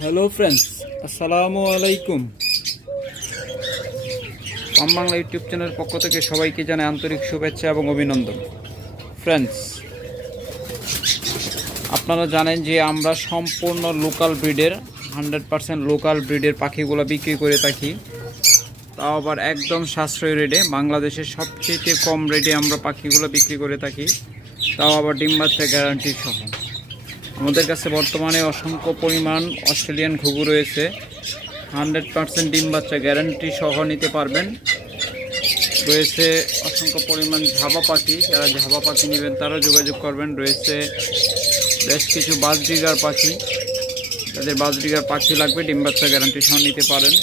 Hello friends, আসসালামু আলাইকুম। পাম Bangla YouTube চ্যানেলের পক্ষ থেকে সবাইকে জানাই আন্তরিক শুভেচ্ছা এবং অভিনন্দন। ফ্রেন্ডস, আপনারা জানেন যে আমরা সম্পূর্ণ লোকাল ব্রিডের 100% লোকাল ব্রিডের পাখিগুলো বিক্রি করে থাকি, তাও আবার একদম সাশ্রয়ী রেটে। বাংলাদেশের সবচেয়ে কম রেটে আমরা পাখিগুলো বিক্রি করে থাকি, তাও আবার ডিম বাচ্চা গ্যারান্টি সহ। আমাদের কাছে বর্তমানে অসংখ্য পরিমাণ অস্ট্রেলিয়ান ঘুঘু রয়েছে, 100% ডিম বাচ্চা গ্যারান্টি সহ নিতে পারবেন। রয়েছে অসংখ্য পরিমাণ ঝাবা পাখি, যারা ঝাবা পাখি নেবেন তারা যোগাযোগ করবেন। রয়েছে বেশ কিছু বাজরিগার পাখি, যাদের বাজরিগার পাখি লাগবে ডিম বাচ্চা গ্যারান্টি সহ নিতে পারেন।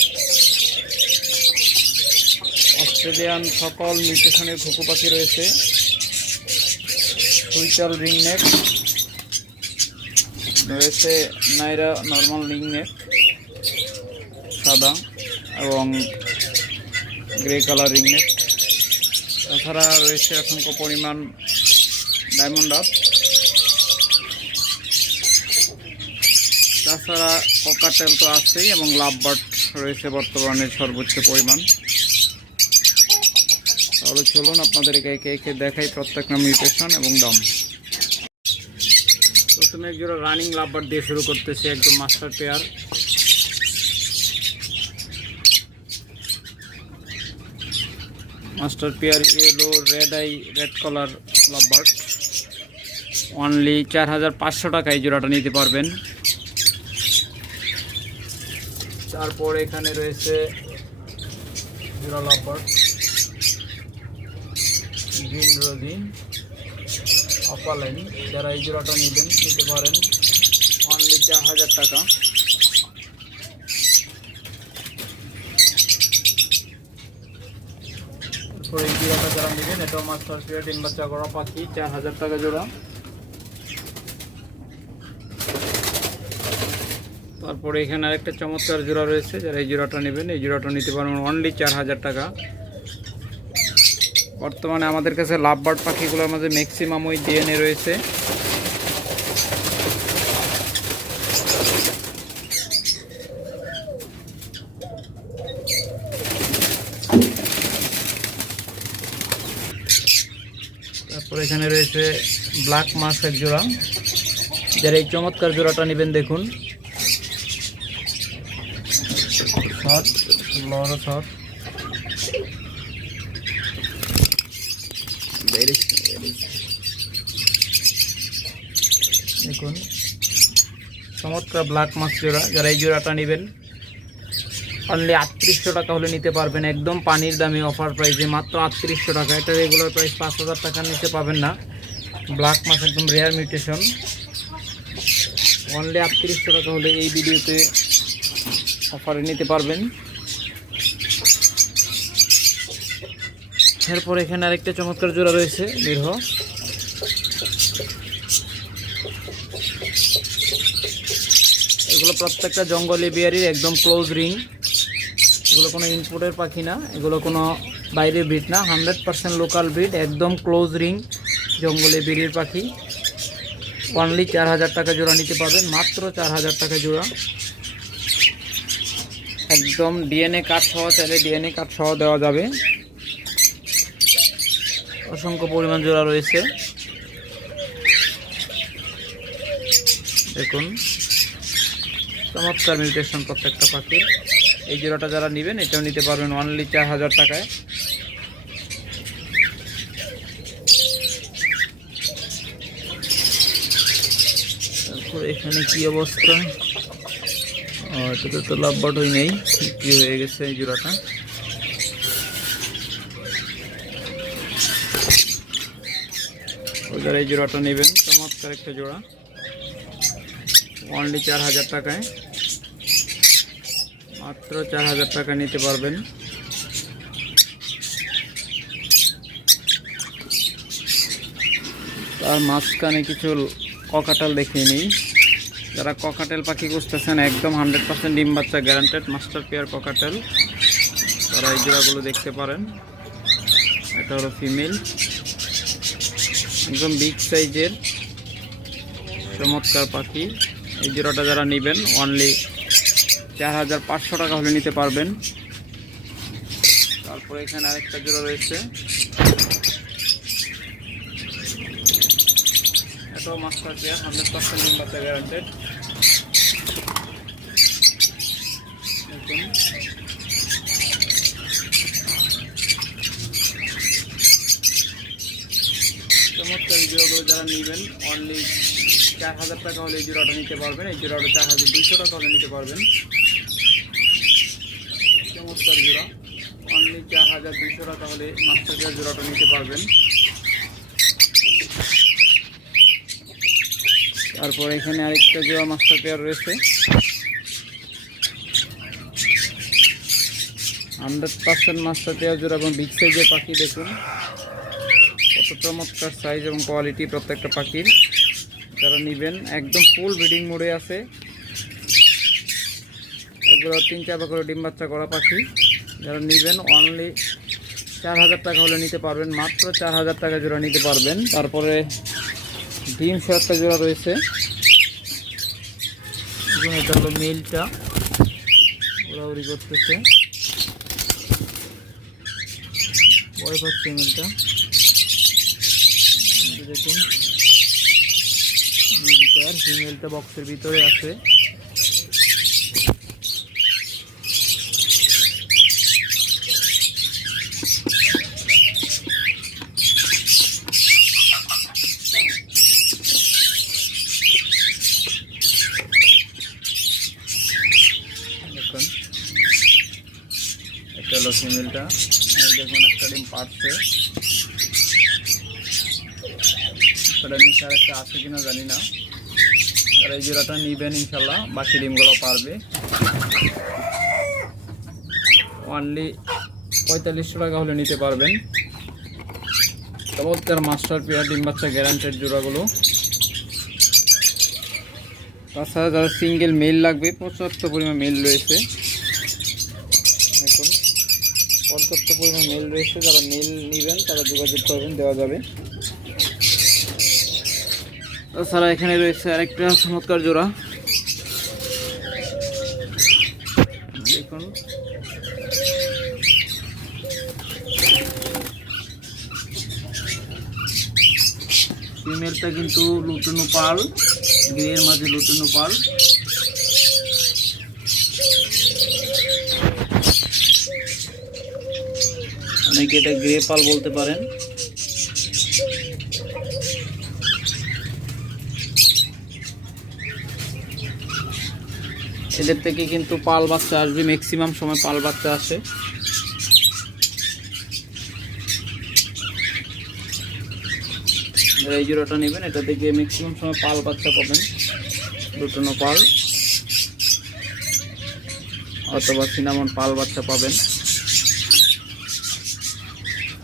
অস্ট্রেলিয়ান সকল মিউটেশনের ঘুঘু পাখি রয়েছে। সুইটাল রিংনেক রয়েছে, নাইরা নর্মাল রিংনেক সাদা এবং গ্রে কালার রিংনেক। তাছাড়া রয়েছে অসংখ্য পরিমাণ ডায়মন্ড আপ। তাছাড়া ককাটেল তো আছেই এবং লাভবার্ড রয়েছে বর্তমানে সর্বোচ্চ পরিমাণ। তাহলে চলুন আপনাদের একে একে দেখাই প্রত্যেকটা মিউটেশন এবং দাম। প্রথমে একজোড়া রানিং লাভবার্ড দিয়ে শুরু করতেছি, একদম master pair. Master pair yellow red colour lovebird. Only 4500 টাকা এই জোড়াটা নিতে পারবেন। তারপর এখানে রয়েছে জোড়া লাভবার্ড গ্রিন রোজি অপালাইন। যারা এই জোড়াটা নিতে পারেন অনলি 4000 টাকা। তারপরে এই জোড়াটা যারা নেবেন, এটাও মাস্টার পেয়ার ডিম বাচ্চা করা পাখি, 4000 টাকা জোড়া। তারপরে এখানে আরেকটা চমৎকার জোড়া রয়েছে, যারা এই জোড়াটা নেবেন এই জোড়াটা নিতে পারবেন অনলি 4000 টাকা। বর্তমানে আমাদের কাছে লাভবার্ড পাখিগুলোর মধ্যে ম্যাক্সিমাম ওই ডিএনএ রয়েছে। তারপর এখানে রয়েছে ব্ল্যাক মাস্কের জোড়া, যারা এই চমৎকার জোড়াটা নেবেন দেখুন, দেখুন চমৎকার ব্ল্যাক মাস্ক জোড়া। যারা এই জোড়াটা নেবেন অনলি 3800 টাকা হলে নিতে পারবেন, একদম পানির দামে অফার প্রাইসে মাত্র 3800 টাকা। এটা রেগুলার প্রাইস 5000 টাকার নিচে পাবেন না। ব্ল্যাক মাস্ক একদম রেয়ার মিউটেশন, অনলি 3800 টাকা হলে এই ভিডিওতে অফারে নিতে পারবেন। এরপর এখানে আরেকটা চমৎকার জোড়া রয়েছে দীর্ঘ, এগুলো প্রত্যেকটা জঙ্গলি বিয়ারির একদম ক্লোজ রিং। এগুলো কোনো ইম্পোর্টের পাখি না, এগুলো কোনো বাইরের ব্রিড না, 100% লোকাল ব্রিড, একদম ক্লোজ রিং জঙ্গলি বিড়ির পাখি। অনলি 4000 টাকা জোড়া নিতে পারবেন, মাত্র 4000 টাকা জোড়া। একদম ডিএনএ কার্ড সহ, চাইলে ডিএনএ কার্ড সহ দেওয়া যাবে। অসংখ্য পরিমাণ জোড়া রয়েছে দেখুন, চমৎকার মিউটেশন প্রত্যেকটা পাখি। এই জোড়াটা যারা নেবেন এটাও নিতে পারবেন অনলি 4000 টাকায়। তারপর এখানে কি অবস্থা, এটাতে তো লাভবার্ডই নেই, বিক্রি হয়ে গেছে এই জোড়াটা। যারা এই জোড়াটা নেবেন, চমৎকার একটা জোড়া, অনলি 4000 টাকায়, মাত্র 4000 টাকা নিতে পারবেন। তার মাঝখানে কিছু ককাটেল দেখিয়ে নিই। যারা ককাটেল পাখি খুঁজতেছেন, একদম 100% ডিম বাচ্চা গ্যারান্টেড মাস্টার পেয়ার ককাটেল, তারা এই জোড়াগুলো দেখতে পারেন। এটা হলো ফিমেল, একদম বিগ সাইজের চমৎকার পাখি। এই জোড়াটা যারা নেবেন অনলি 4500 টাকা হলে নিতে পারবেন। তারপরে এখানে আরেকটা জোড়া রয়েছে, এটাও মাস্টার পেয়ার, 100% ডিম বাচ্চা গ্যারান্টেড। চমৎকার এই জোড়াগুলো যারা নেবেন অনলি 4000 টাকা হলে এই জোড়াটা নিতে পারবেন। এই জোড়াটা 4200 টাকা হলে নিতে পারবেন। চমৎকার জোড়া, অনলি 4200 টাকা হলে মাস্টার পেয়ার জোড়াটা নিতে পারবেন। তারপর এখানে আরেকটা জোড়া মাস্টার পেয়ার রয়েছে, 100% মাস্টার পেয়ার জোড়া এবং বিগ সাইজের পাখি। দেখুন কত চমৎকার সাইজ এবং কোয়ালিটি প্রত্যেকটা পাখির। যারা নেবেন একদম ফুল ব্রিডিং মোডে আছে, এগুলো 3-4 বার করে ডিম বাচ্চা করা পাখি। যারা নেবেন অনলি 4000 টাকা হলে নিতে পারবেন, মাত্র 4000 টাকা জোড়া নিতে পারবেন। তারপরে ডিম সহ একটা জোড়া রয়েছে, এটা হলো মেলটা, ওড়াউড়ি করতেছে, ভয় পাচ্ছে মেলটা। দেখুন মেলটা আর ফিমেলটা বক্সের ভিতরে আছে। দেখুন এটা হলো ফিমেলটা, দেখুন একটা ডিম পারছে, সেটা নিচে আর একটা আছে কিনা জানি না। আর এই জোড়াটা নিবেন ইনশাল্লাহ বাকি ডিমগুলো পারবে। অনলি 4500 টাকা হলে নিতে পারবেন। চমৎকার মাস্টার পেয়ার ডিম বাচ্চা গ্যারান্টেড জোড়াগুলো। তাছাড়া যারা সিঙ্গেল মেল লাগবে পর্যাপ্ত পরিমাণ মেল রয়েছে, এখন পর্যাপ্ত পরিমাণ মেল রয়েছে। যারা মেল নেবেন তারা যোগাযোগ করবেন, দেওয়া যাবে। তাছাড়া এখানে রয়েছে আরেকটা চমৎকার জোড়া, দেখুন ফিমেলটা কিন্তু লুটুনু পাল, গ্রের মাঝে লুটুনু পাল। অনেকে এটা গ্রে পাল বলতে পারেন। এদের থেকে কিন্তু পাল বাচ্চা আসবে, ম্যাক্সিমাম সময় পাল বাচ্চা আসে। এই জোড়াটা নেবেন, এটা থেকে ম্যাক্সিমাম সময় পাল বাচ্চা পাবেন, লুটানো পাল অথবা সিনামন পাল বাচ্চা পাবেন,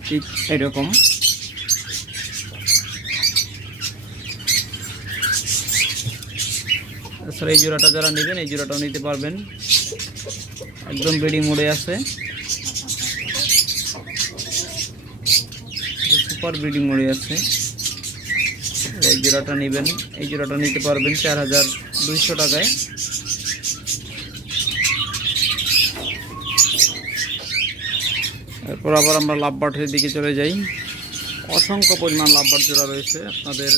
ঠিক এরকম। তাছাড়া এই জোড়াটা যারা নেবেন এই জোড়াটাও নিতে পারবেন, একদম ব্রিডিং মোডে আছে, সুপার ব্রিডিং মোডে আছে। এই জোড়াটা নেবেন, এই জোড়াটা নিতে পারবেন 4200 টাকায়। এরপর আবার আমরা লাভবার্ডের দিকে চলে যাই। অসংখ্য পরিমাণ লাভবার্ড জোড়া রয়েছে, আপনাদের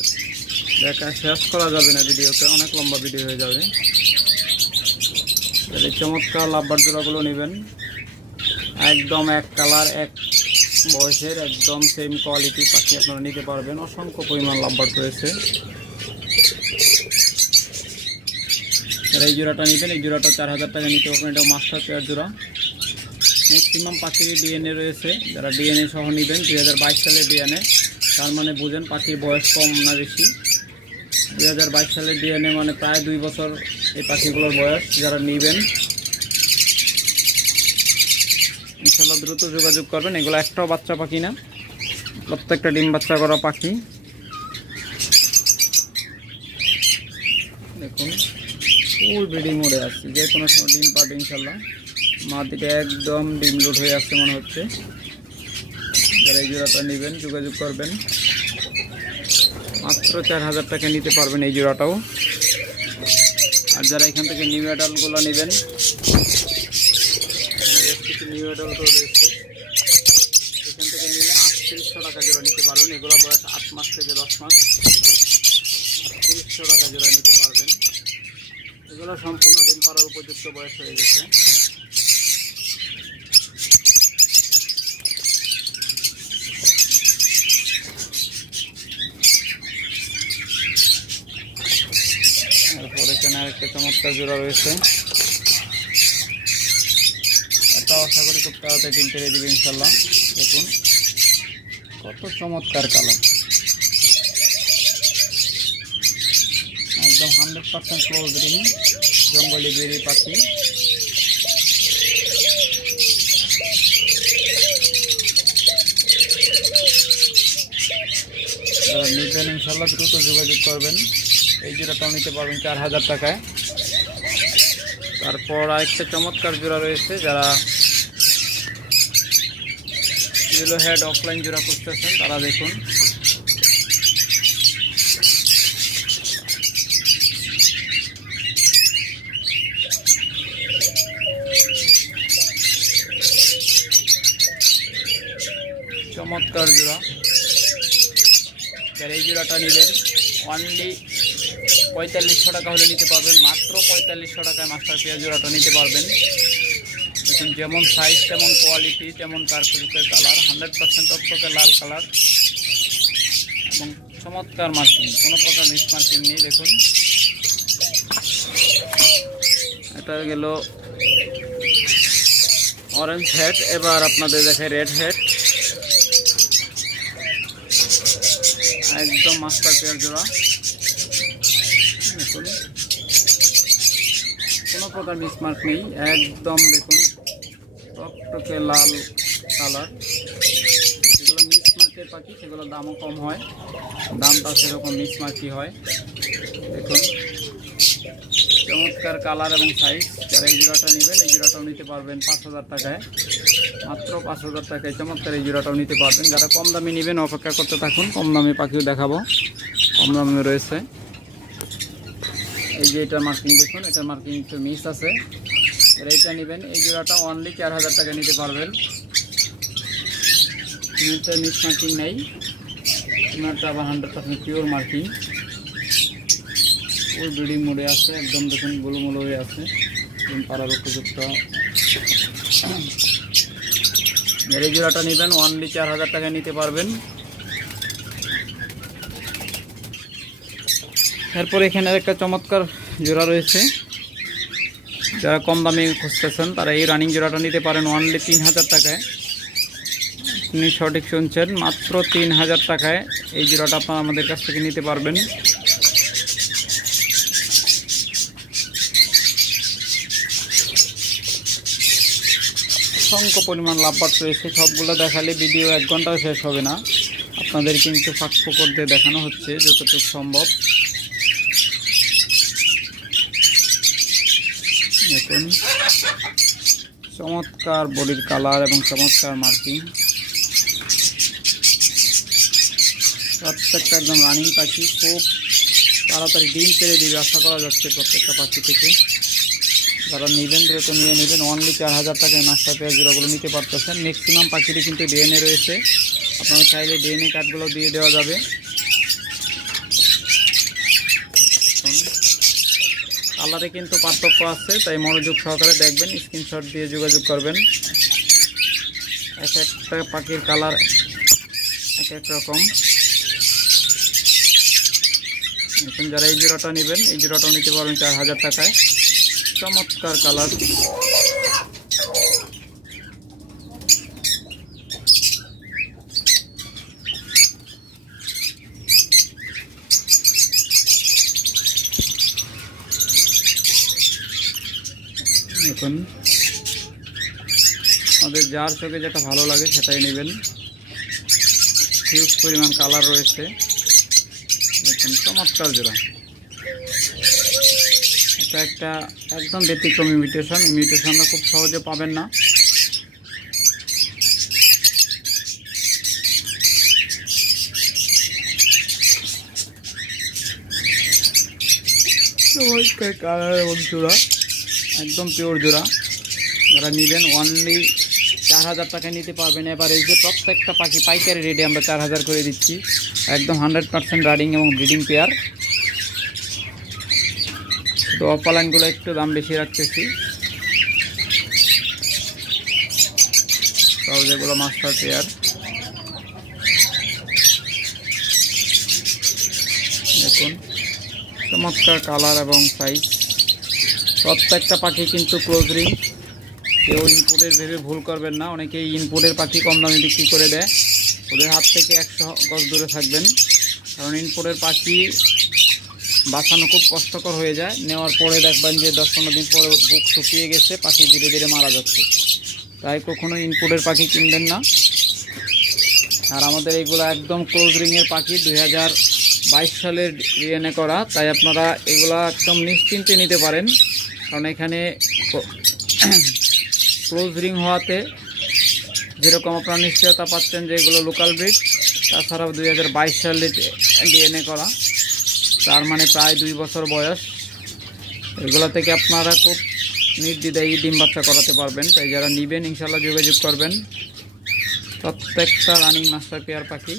দেখা শেষ করা যাবে না ভিডিওতে, অনেক লম্বা ভিডিও হয়ে যাবে। এই চমৎকার লাভবার্ড জোড়াগুলো নেবেন, একদম এক কালার এক বয়সের একদম সেম কোয়ালিটি পাখি আপনারা নিতে পারবেন। অসংখ্য পরিমাণ লাভবার্ড রয়েছে। এই জোড়াটা নেবেন, এই জোড়াটা 4000 টাকা নিতে পারবেন। এটাও মাস্টার পেয়ার জোড়া, ম্যাক্সিমাম পাখির ডিএনএ রয়েছে। যারা ডিএনএ সহ নেবেন 2022 সালের ডিএনএ, তার মানে বুঝেন পাখির বয়স কম না বেশি। 2022 সালের ডিএনএ মানে প্রায় 2 বছর এই পাখিগুলোর বয়স। যারা নেবেন ইনশাল্লাহ দ্রুত যোগাযোগ করবেন। এগুলো একটাও বাচ্চা পাখি না, প্রত্যেকটা ডিম বাচ্চা করা পাখি। দেখুন ফুল ব্রিডিং মোডে আসছে, যে কোনো সময় ডিম পাবে ইনশাল্লাহ। মা দিকে একদম ডিম লোড হয়ে আসছে মনে হচ্ছে। যারা এই জোড়াটা নেবেন যোগাযোগ করবেন, মাত্র 4000 টাকা নিতে পারবেন এই জোড়াটাও। আর যারা এখান থেকে নিউ অ্যাডাল্টগুলো নেবেন, এখানে বেশ কিছু নিউ অ্যাডাল্টও রয়েছে, এখান থেকে নিলে 3800 টাকা জোড়া নিতে পারবেন। এগুলো বয়স 8 মাস থেকে 10 মাস, 3800 টাকা জোড়া নিতে পারবেন। এগুলো সম্পূর্ণ ডিম পাড়ার উপযুক্ত বয়স হয়ে গেছে। এরপর এখানে আরেকটা চমৎকার জোড়া রয়েছে, এটাও আশা করি খুব তাড়াতাড়ি ডিম পেড়ে দেবে ইনশাল্লাহ। দেখুন কত চমৎকার কালার, একদম 100% ক্লোজ রিং জঙ্গলি বেরি পাখি। যারা নিবেন ইনশাল্লাহ দ্রুত যোগাযোগ করবেন। এই জোড়াটাও নিতে পারবেন 4000 টাকায়। তারপর আরেকটা চমৎকার জোড়া রয়েছে, যারা ইয়েলো হেড অফলাইন জোড়া খুঁজতেছেন তারা দেখুন, চমৎকার জোড়া। যারা এই জোড়াটা নেবেন অনলি 4500 টাকা হলে নিতে পারবেন, মাত্র 4500 টাকায় মাস্টার পেয়ার জোড়াটা নিতে পারবেন। দেখুন যেমন সাইজ তেমন কোয়ালিটি তেমন কারচুপির কালার, 100% টকটকে লাল কালার এবং চমৎকার মার্কিং, কোনো প্রকার মিস মার্কিং নেই। দেখুন এটা গেল অরেঞ্জ হেড, এবার আপনাদের দেখায় রেড হেড, একদম মাস্টার পেয়ার জোড়া। দেখুন কোনো প্রকার মিসমার্ক নেই, একদম দেখুন টকটকে লাল কালার। যেগুলো মিসমার্কের পাখি সেগুলোর দামও কম হয়, দামটা সেরকম মিসমার্কই হয়। দেখুন চমৎকার কালার এবং সাইজ। যারা এই জোড়াটা নেবেন এই জোড়াটাও নিতে পারবেন 5000 টাকায়, মাত্র 5000 টাকায় চমৎকার এই জোড়াটাও নিতে পারবেন। যারা কম দামে নেবেন অপেক্ষা করতে থাকুন, কম দামে পাখিও দেখাবো, কম দামে রয়েছে। এই যে এটা মার্কিং দেখুন, এটা মার্কিং একটু মিস আছে, এর এইটা নেবেন এই জোড়াটা অনলি 4000 টাকা নিতে পারবেন। এটা মিস মার্কিং নেই, এটা আবার 100% পিওর মার্কিং, ওই ব্রিডিং মোডে আছে, একদম দেখুন গোলমোলো হয়ে আছে, পাড়ার উপযুক্ত। এই জোড়াটা নেবেন অনলি 4000 টাকা নিতে পারবেন। এরপর এখানে একটা চমৎকার জোড়া রয়েছে, যারা কম দামে খুঁজতেছেন তারা এই রানিং জোড়াটা নিতে পারেন অনলি 3000 টাকায়। আপনি সঠিক শুনছেন, মাত্র 3000 টাকায় এই জোড়াটা আপনারা আমাদের কাছ থেকে নিতে পারবেন। অসংখ্য পরিমাণ লাভবাট রয়েছে, সবগুলো দেখালে ভিডিও 1 ঘন্টাও শেষ হবে না। আপনাদের কিন্তু ফাঁক ফোকর দিয়ে দেখানো হচ্ছে যতটুকু সম্ভব। দেখুন চমৎকার বডির কালার এবং চমৎকার মার্কিং, প্রত্যেকটা একদম রানিং পাখি, খুব তাড়াতাড়ি ডিম পেড়ে দিবে আশা করা যাচ্ছে প্রত্যেকটা পাখি থেকে। যারা নেবেন দ্রুত নিয়ে নেবেন, অনলি 4000 টাকায় মাস্টার পেয়ার জোড়াগুলো নিতে পারতেছেন। ম্যাক্সিমাম পাখিরই কিন্তু ডিএনএ রয়েছে, আপনারা চাইলে ডিএনএ কার্ডগুলো দিয়ে দেওয়া যাবে। কালারে কিন্তু পার্থক্য আছে, তাই মনোযোগ সহকারে দেখবেন, স্ক্রিনশট দিয়ে যোগাযোগ করবেন। এক একটা পাখির কালার এক এক রকম। এখন যারা এই জোড়াটা নেবেন এই জোড়াটাও নিতে পারবেন 4000 টাকায়, চমৎকার কালার। এখন আমাদের যার চোখে যেটা ভালো লাগে সেটাই নেবেন, হিউজ পরিমাণ কালার রয়েছে। দেখুন চমৎকার জোড়া, এটা একটা একদম ব্যতিক্রম ইমিটেশন, ইমিটেশনটা খুব সহজে পাবেন না। চমৎকার কালার এবং জোড়া, একদম পিওর জোড়া। যারা নেবেন অনলি 4000 টাকায় নিতে পারবেন। এবার এই যে প্রত্যেকটা পাখি পাইকারি রেটে আমরা 4000 করে দিচ্ছি, একদম 100% রানিং এবং ব্রিডিং পেয়ার। তো অপালাইনগুলো একটু দাম বেশি রাখতেছি, তাও যেগুলো মাস্টার পেয়ার। দেখুন চমৎকার কালার এবং সাইজ। প্রত্যেকটা পাখি কিন্তু ক্লোজ রিং, কেউ ইনপুটের ভেবে ভুল করবেন না। অনেকেই ইনপুটের পাখি কম দামে বিক্রি করে দেয়, ওদের হাত থেকে 100 গজ দূরে থাকবেন, কারণ ইনপুটের পাখি বাঁচানো খুব কষ্টকর হয়ে যায়। নেওয়ার পরে দেখবেন যে 10-15 দিন পরে বুক শুকিয়ে গেছে, পাখি ধীরে ধীরে মারা যাচ্ছে। তাই কখনো ইনপুটের পাখি কিনবেন না। আর আমাদের এগুলো একদম ক্লোজ রিংয়ের পাখি, 2022 সালের ডিএনএ করা, তাই আপনারা এগুলা একদম নিশ্চিন্তে নিতে পারেন। কারণ এখানে ক্লোজ রিং হওয়াতে যেরকম আপনারা নিশ্চয়তা পাচ্ছেন যে এগুলো লোকাল ব্রিড, তাছাড়াও 2022 সালের ডিএনএ করা, তার মানে প্রায় 2 বছর বয়স। এগুলো থেকে আপনারা খুব নির্দ্বিধায় ডিম বাচ্চা করাতে পারবেন। তাই যারা নেবেন ইনশাল্লাহ যোগাযোগ করবেন। প্রত্যেকটা রানিং মাস্টার পেয়ার পাখি।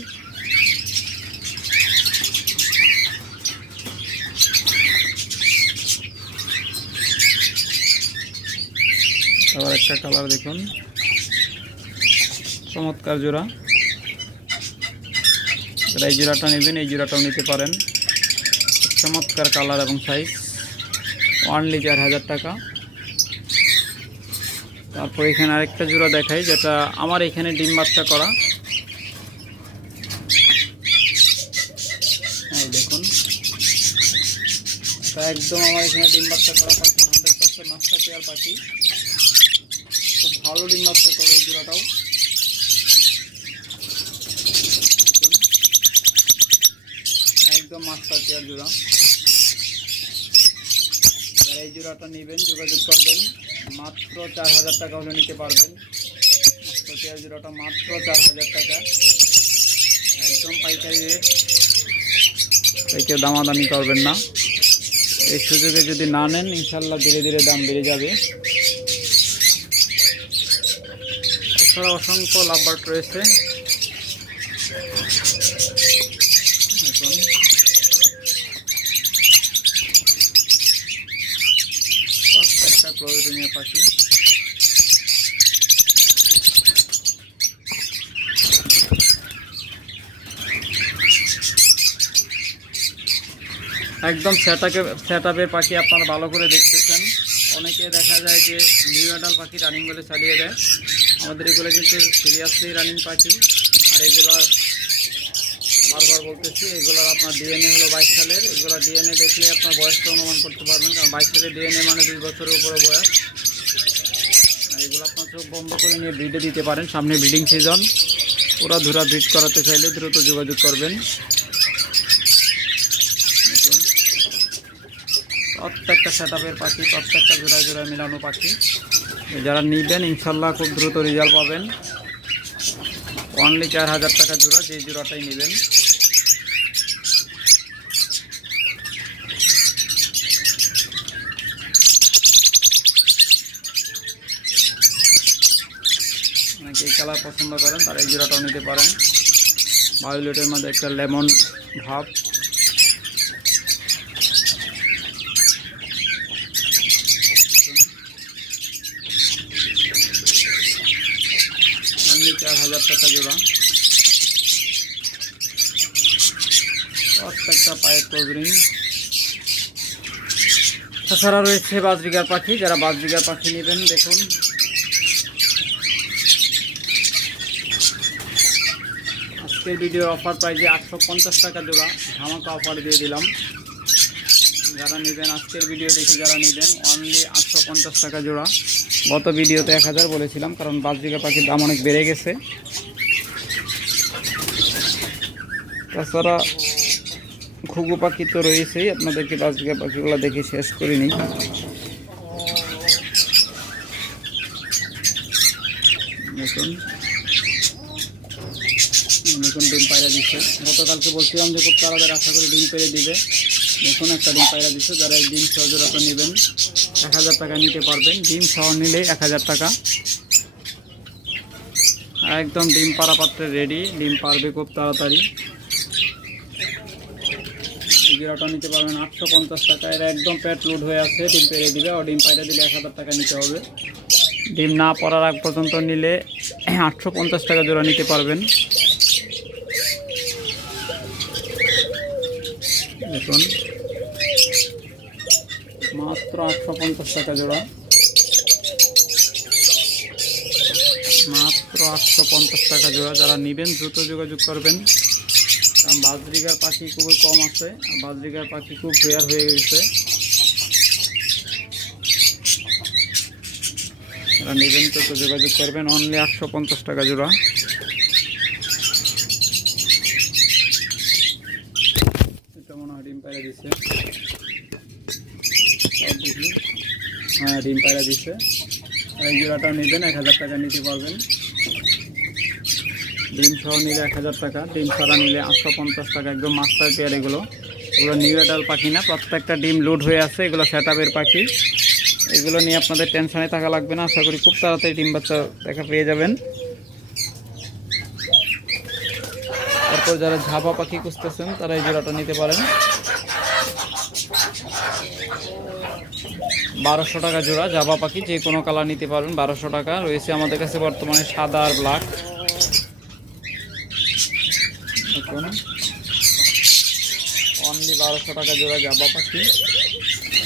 আবার একটা কালার দেখুন, চমৎকার জোড়া। যারা এই জোড়াটা নেবেন এই জোড়াটাও নিতে পারেন। চমৎকার কালার এবং সাইজ, অনলি 4000 টাকা। তারপর এখানে আরেকটা জোড়া দেখাই, যেটা আমার এখানে ডিম বাচ্চা করা। দেখুন এটা একদম আমার এখানে ডিম বাচ্চা করা পাখি, 100% মাস্টার পেয়ার পাখি। খুব ভালো ডিম বাচ্চা করে এই জোড়াটাও। একদম মাস্টার পেয়ার জোড়া। যারা এই জোড়াটা নেবেন যোগাযোগ করবেন, মাত্র 4000 টাকা হলে নিতে পারবেন। মাস্টার পেয়ার জোড়াটা মাত্র 4000 টাকা, একদম পাইকারি রেট, তাই কেউ দামাদামি করবেন না। এই সুযোগে যদি না নেন ইনশাল্লাহ ধীরে ধীরে দাম বেড়ে যাবে। এছাড়া অসংখ্য লাভবার্ড রয়েছে। এখন প্রত্যেকটা ক্লোজ রিংয়ের পাখি। একদম সেটআপের পাখি আপনারা ভালো করে দেখতেছেন। অনেকে দেখা যায় যে নিউ অ্যাডাল পাখি রানিং বলে চালিয়ে দেয়, আমাদের এগুলো কিন্তু সিরিয়াসলি রানিং পাখি। আর এগুলোর বারবার বলতেছি, এগুলোর আপনার ডিএনএ হলো 22 সালের। এগুলো ডিএনএ দেখলে আপনার বয়সটা অনুমান করতে পারবেন, কারণ 22 সালের ডিএনএ মানে 2 বছরের উপরে বয়স। আর এগুলো আপনার চোখ বন্ধ করে নিয়ে ব্রিডে দিতে পারেন। সামনে ব্রিডিং সিজন, ওরা ধুরা ব্রিড করাতে চাইলে দ্রুত যোগাযোগ করবেন। প্রত্যেকটা সেটআপের পাখি, প্রত্যেকটা জোড়ায় জোড়ায় মিলানো পাখি। যারা নেবেন ইনশাল্লাহ খুব দ্রুত রেজাল্ট পাবেন। অনলি 4000 টাকা জোড়া, যে জোড়াটাই নেবেন। অনেকে এই কালার পছন্দ করেন, তারা এই জোড়াটাও নিতে পারেন। ভায়োলেটের মধ্যে একটা লেমন ভাব। অনলি 4000 টাকা জোড়া। প্রত্যেকটা পায়ে ক্লোজ রিং। তাছাড়া রয়েছে বাজরিগার পাখি। যারা বাজরিগার পাখি নেবেন দেখুন, আজকের ভিডিওর অফার প্রাইজে 850 টাকা জোড়া, ধামাকা অফার দিয়ে দিলাম। যারা নেবেন আজকের ভিডিও দেখে যারা নেবেন অনলি 850 টাকা জোড়া। গত ভিডিওতে 1000 বলেছিলাম, কারণ বাজরিগার পাখির দাম অনেক বেড়ে গেছে। তাছাড়া ঘুঘু পাখি তো রয়েছেই, আপনাদেরকে বাজরিগার পাখিগুলো দেখে শেষ করিনি। দেখুন ডিম পায়রা দিচ্ছে। গতকালকে বলছিলাম যে খুব তাড়াতাড়ি আশা করে ডিম পেড়ে দিবে, দেখুন একটা ডিম পায়রা দিচ্ছে, যারা এই ডিম সহ জোড়াটা নেবেন 1000 টাকা নিতে পারবেন। ডিম সহ নিলে 1000 টাকা। একদম ডিম পাড়া পাত্রে রেডি, ডিম পারবে খুব তাড়াতাড়ি। এই জোড়াটা নিতে পারবেন 850 টাকা। এর একদম পেট লোড হয়ে আছে, ডিম পেড়ে দিবে। আর ডিম পায়রা দিলে 1000 টাকা নিতে হবে। ডিম না পড়ার আগ পর্যন্ত নিলে 850 টাকা জোড়া নিতে পারবেন। দেখুন মাত্র 850 টাকা জোড়া, মাত্র 850 টাকা জোড়া। যারা নেবেন দ্রুত যোগাযোগ করবেন, কারণ বাজরিগার পাখি খুবই কম আছে, বাজরিগার পাখি খুব রেয়ার হয়ে গেছে। যারা নেবেন দ্রুত যোগাযোগ করবেন। অনলি 850 টাকা জোড়া। এটা মনে হয় ডিম পায়রা দিচ্ছে, হ্যাঁ ডিম পায়রা দিচ্ছে। এই জোড়াটা নেবেন 1000 টাকা নিতে পারবেন। ডিম সহ নিলে 1000 টাকা, ডিম ছাড়া নিলে 850 টাকা। একদম মাস্টার পেয়ার এগুলো নিউ অ্যাডাল্ট পাখি না, প্রত্যেকটা ডিম লোড হয়ে আছে। এগুলো সেট আপের পাখি, এগুলো নিয়ে আপনাদের টেনশনে থাকা লাগবে না। আশা করি খুব তাড়াতাড়ি ডিম বাচ্চা দেখা পেয়ে যাবেন। তারপর যারা ঝাপা পাখি খুঁজতেছেন তারা এই জোড়াটা নিতে পারেন। 1200 টাকা জোড়া জাভা পাখি, যে কোনো কালার নিতে পারবেন। 1200 টাকা রয়েছে আমাদের কাছে বর্তমানে সাদা আর ব্ল্যাক। দেখুন অনলি 1200 টাকা জোড়া জাভা পাখি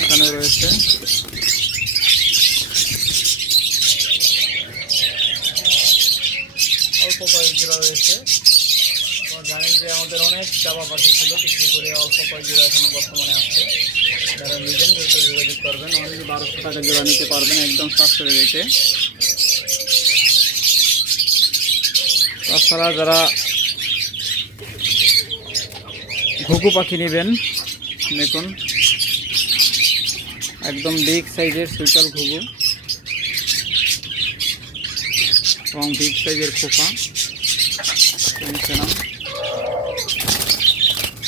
এখানে রয়েছে। অল্প কয়েক জোড়া রয়েছে। জানেন যে আমাদের অনেক জাভা পাখি ছিল, বিক্রি করে অল্প কয়েক জোড়া এখনো বর্তমানে আসছে। যারা নেবেন দ্রুত যোগাযোগ করবেন। অনলি 1200 টাকা জোড়া নিতে পারবেন একদম সাশ্রয়ী রেটে। তাছাড়া যারা ঘুঘু পাখি নেবেন, দেখুন একদম বিগ সাইজের সুইটাল ঘুঘু এবং বিগ সাইজের খোপা।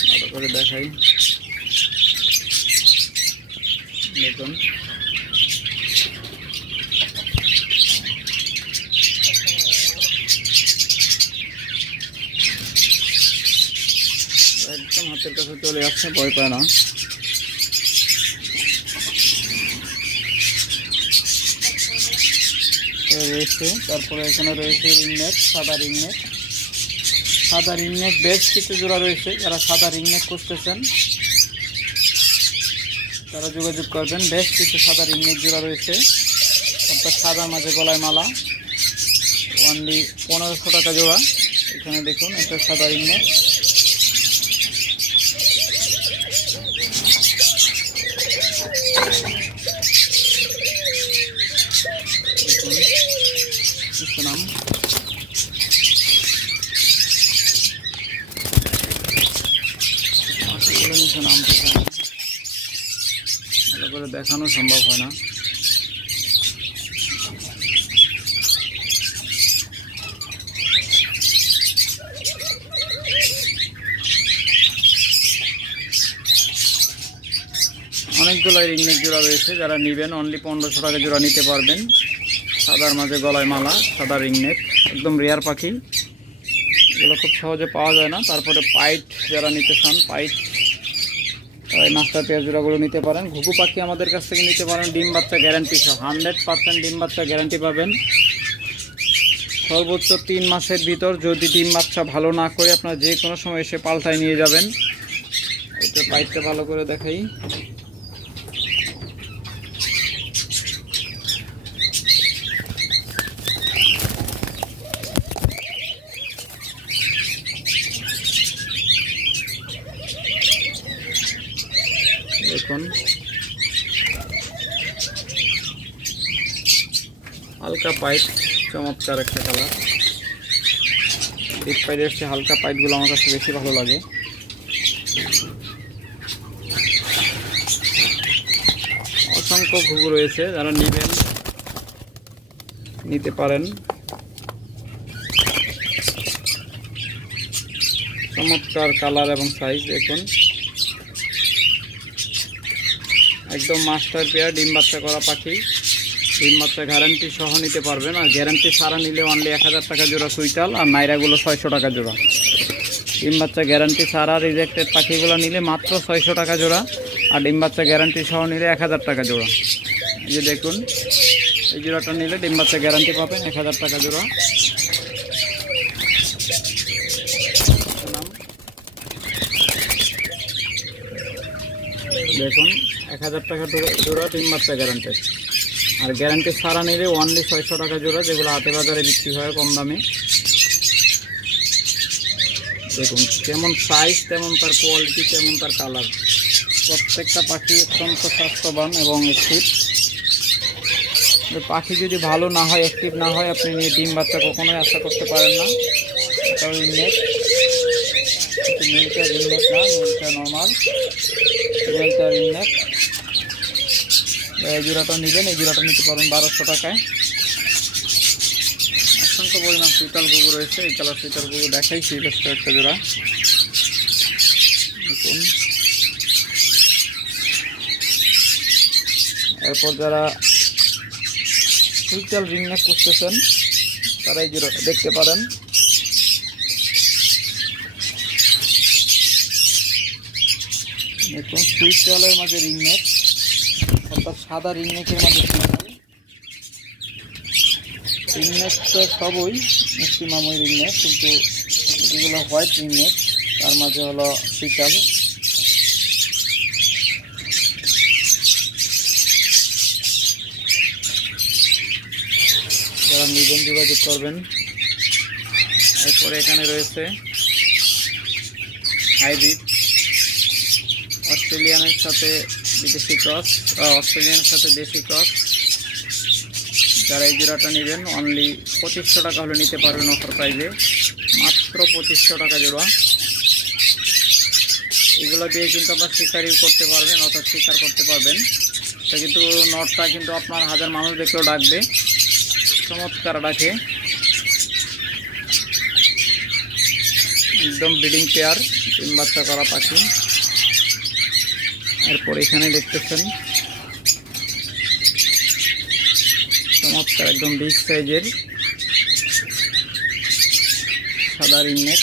ভালো করে দেখাই, দেখুন একদম হাতের কাছে চলে আসছে, ভয় পায় না। রয়েছে তারপরে এখানে রয়েছে রিংনেক, সাদা রিংনেক। সাদা রিংনেক বেশ কিছু জোড়া রয়েছে। যারা সাদা রিংনেক খুঁজতেছেন তারা যোগাযোগ করবেন। বেশ কিছু সাদা রিংনেক জোড়া রয়েছে, অর্থাৎ সাদার মাঝে গলায় মালা। অনলি 1500 টাকা জোড়া। এখানে দেখুন একটা সাদা রিংনেক। নাম ভালো করে দেখানো সম্ভব হয় না। অনেকগুলো রিংনেক জোড়া রয়েছে। যারা নেবেন অনলি 1500 টাকা জোড়া নিতে পারবেন। সাদার মাঝে গলায় মালা, সাদা রিংনেক, একদম রেয়ার পাখি। এগুলো খুব সহজে পাওয়া যায় না। তারপরে পাইট যারা নিতে চান, পাইট এই মাস্টার পেয়ার জোড়াগুলো নিতে পারেন। ঘুঘু পাখি আমাদের কাছ থেকে নিতে পারেন ডিম বাচ্চা গ্যারান্টি সহ, 100% ডিম বাচ্চা গ্যারান্টি পাবেন। সর্বোচ্চ 3 মাসের ভিতর যদি ডিম বাচ্চা ভালো না করে আপনারা যে কোনো সময় এসে পাল্টায় নিয়ে যাবেন। এটা পাইটটা ভালো করে দেখাই। দেখুন হালকা পাইট, চমৎকার একটা কালার। বিগ পাইটের চেয়ে হালকা পাইটগুলো আমার কাছে বেশি ভালো লাগে। অসংখ্য ঘুঘু রয়েছে, যারা নেবেন নিতে পারেন। চমৎকার কালার এবং সাইজ দেখুন। একদম মাস্টার পেয়ার ডিম বাচ্চা করা পাখি। ডিম বাচ্চা গ্যারান্টি সহ নিতে পারবেন, আর গ্যারান্টি ছাড়া নিলে অনলি 1000 টাকা জোড়া সুইটাল, আর নাইরাগুলো 600 টাকা জোড়া। ডিম বাচ্চা গ্যারান্টি ছাড়া রিজেক্টেড পাখিগুলো নিলে মাত্র 600 টাকা জোড়া, আর ডিম বাচ্চা গ্যারান্টি সহ নিলে 1000 টাকা জোড়া। এই যে দেখুন, এই জোড়াটা নিলে ডিম বাচ্চা গ্যারান্টি পাবেন 1000 টাকা জোড়া। দেখুন 1000 টাকা জোড়া ডিম বাচ্চা গ্যারান্টি, আর গ্যারান্টি ছাড়া নিলে অনলি 600 টাকা জোড়া, যেগুলো হাটে বাজারে বিক্রি হয় কম দামে। দেখুন যেমন সাইজ তেমন তার কোয়ালিটি তেমন তার কালার, প্রত্যেকটা পাখি অত্যন্ত স্বাস্থ্যবান এবং অ্যাক্টিভ। পাখি যদি ভালো না হয়, অ্যাক্টিভ না হয়, আপনি নিয়ে ডিম বাচ্চা কখনোই আশা করতে পারেন না। এটা রিংনেক, মিলটা রিংনেক না, মিলটা নর্মাল, মিলটা রিংনেক। এই জোড়াটা নেবেন, এই জোড়াটা নিতে পারবেন 1200 টাকায়। অসংখ্য পরিমাণ সুইটাল গুগু রয়েছে, এই কালার সুইটাল গুগু দেখাইছি বেশ কয়েকটা জোড়া। দেখুন এরপর যারা সুইটাল রিংনেক করতেছেন তারা এই জোড়াটা দেখতে পারেন। দেখুন সুইটালের মাঝে রিংনেক, অর্থাৎ সাদা রিংনেকের মাঝে রিংনেক তো সবই ম্যাক্সিমামই রিংনেক, কিন্তু যেগুলো হোয়াইট রিংনেক তার মাঝে হলো সুইটাল। যারা নিবেন যোগাযোগ করবেন। এরপরে এখানে রয়েছে হাইব্রিড অস্ট্রেলিয়ানের সাথে বিদেশি ক্রস, অস্ট্রেলিয়ানের সাথে দেশি ক্রস। যারা এই জোড়াটা নেবেন অনলি 2500 টাকা হলে নিতে পারবেন অফার প্রাইজে, মাত্র 2500 টাকা জোড়া। এগুলো দিয়ে কিন্তু আপনার শিকারিও করতে পারবেন, অর্থাৎ শিকার করতে পারবেন। এটা কিন্তু নটটা কিন্তু আপনার 1000 মানুষ দেখলেও ডাকবে, চমৎকার ডাকে। একদম ব্রিডিং পেয়ার ডিম বাচ্চা করা পাখি। এরপর এখানে দেখতেছেন চমৎকার একদম বিগ সাইজের সাদা রিংনেক,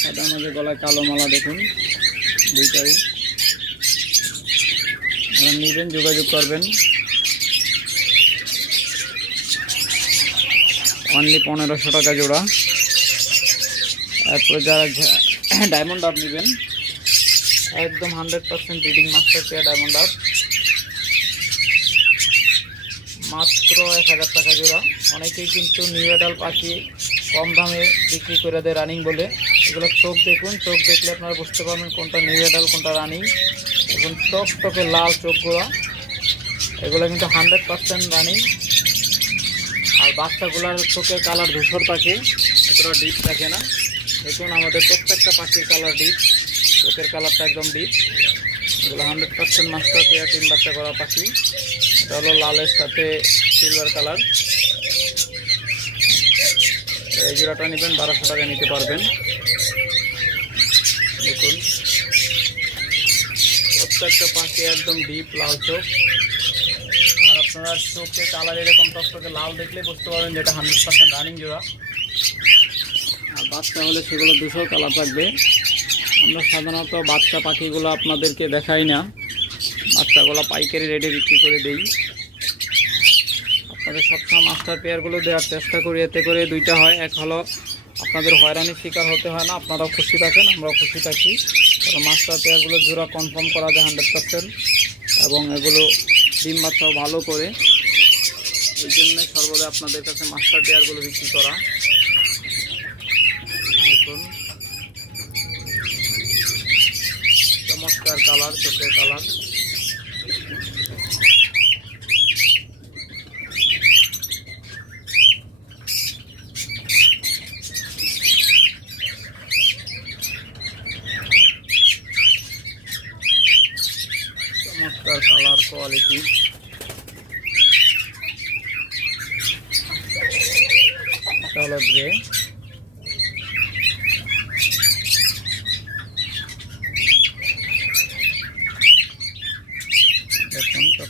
সাদার মাঝে গলায় কালো মালা। দেখুন দুইটাই, যারা নেবেন যোগাযোগ করবেন। অনলি 1500 টাকা জোড়া। এরপরে যারা ডায়মন্ড ডাব নেবেন, একদম 100% ব্রিডিং মাস্টার পেয়ার ডায়মন্ড ডাব, মাত্র 1000 টাকা জোড়া। অনেকেই কিন্তু নিউ অ্যাডাল পাখি কম দামে বিক্রি করে দেয় রানিং বলে। এগুলো চোখ দেখুন, চোখ দেখলে আপনারা বুঝতে পারবেন কোনটা নিউ অ্যাডাল কোনটা রানিং। এবং টকটকে লাল চোখগুলো, এগুলো কিন্তু 100% রানিং। আর বাচ্চাগুলোর চোখের কালার ধূসর থাকে, এতটা ডিপ থাকে না। দেখুন আমাদের প্রত্যেকটা পাখির কালার ডিপ, চোখের কালারটা একদম ডিপ। এগুলো 100% মাস্টার পেয়ার ডিম বাচ্চা করা পাখি। এটা হলো লালের সাথে সিলভার কালার। এই জোড়াটা নেবেন 1200 টাকা নিতে পারবেন। দেখুন প্রত্যেকটা পাখি একদম ডিপ লাল চোখ, আর আপনারা চোখে কালার এরকম টকটকে লাল দেখলে বুঝতে পারবেন যে এটা 100% রানিং জোড়া। আর বাচ্চা হলে সেগুলো ধূসর কালার থাকবে। আমরা সাধারণত বাচ্চা পাখিগুলো আপনাদেরকে দেখাই না, বাচ্চাগুলো পাইকারি রেটে বিক্রি করে দেই। আপনাদের সবসময় মাস্টার পেয়ারগুলো দেওয়ার চেষ্টা করি, এতে করে দুইটা হয়। এক হলো আপনাদের হয়রানির শিকার হতে হয় না, আপনারাও খুশি থাকেন, আমরাও খুশি থাকি। কারণ মাস্টার পেয়ারগুলো জোড়া কনফার্ম করা যায় 100%, এবং এগুলো ডিম বাচ্চাও ভালো করে। এই জন্যই সর্বদা আপনাদের কাছে মাস্টার পেয়ারগুলো বিক্রি করা। দেখুন চমৎকার কালার, চোখের কালার। চমৎকার কালার কোয়ালিটি। এটা হলো গ্রে।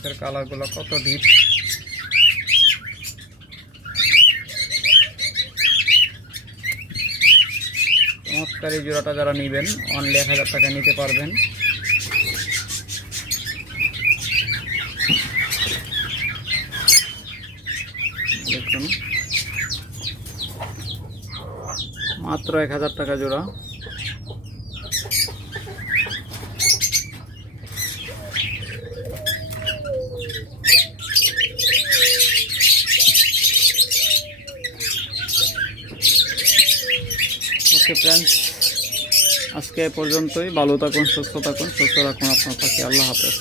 চোখের কালারগুলো কত ডিপ। চমৎকার এই জোড়াটা যারা নেবেন অনলি 1000 টাকা নিতে পারবেন। দেখুন মাত্র 1000 টাকা জোড়া। ওকে ফ্রেন্ডস, আজকে এ পর্যন্তই। ভালো থাকুন, সুস্থ থাকুন, সুস্থ রাখুন আপনার পাখি। আল্লাহ হাফেজ।